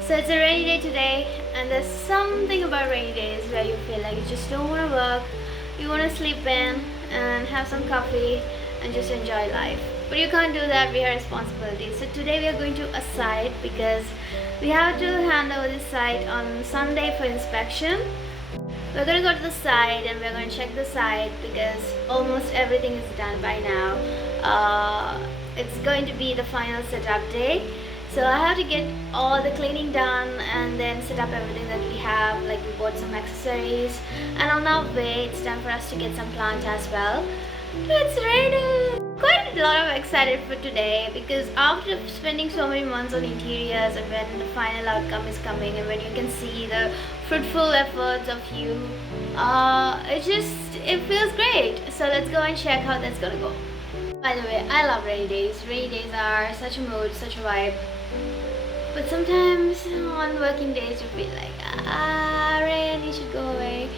So it's a rainy day today, and there's something about rainy days where you feel like you just don't want to work, you want to sleep in and have some coffee and just enjoy life. But you can't do that, we have responsibilities. So today we are going to a site because we have to hand over this site on Sunday for inspection. We're gonna go to the site and we're gonna check the site because almost everything is done by now. It's going to be the final setup day. So I have to get all the cleaning done and then set up everything that we have. Like we bought some accessories, and on our way, it's time for us to get some plant as well. It's raining. Quite a lot of excited for today because after spending so many months on interiors and when the final outcome is coming and when you can see the fruitful efforts of you, it feels great. So let's go and check how that's gonna go. By the way, I love rainy days. Rainy days are such a mood, such a vibe. But sometimes on working days you feel like, rain, you should go away.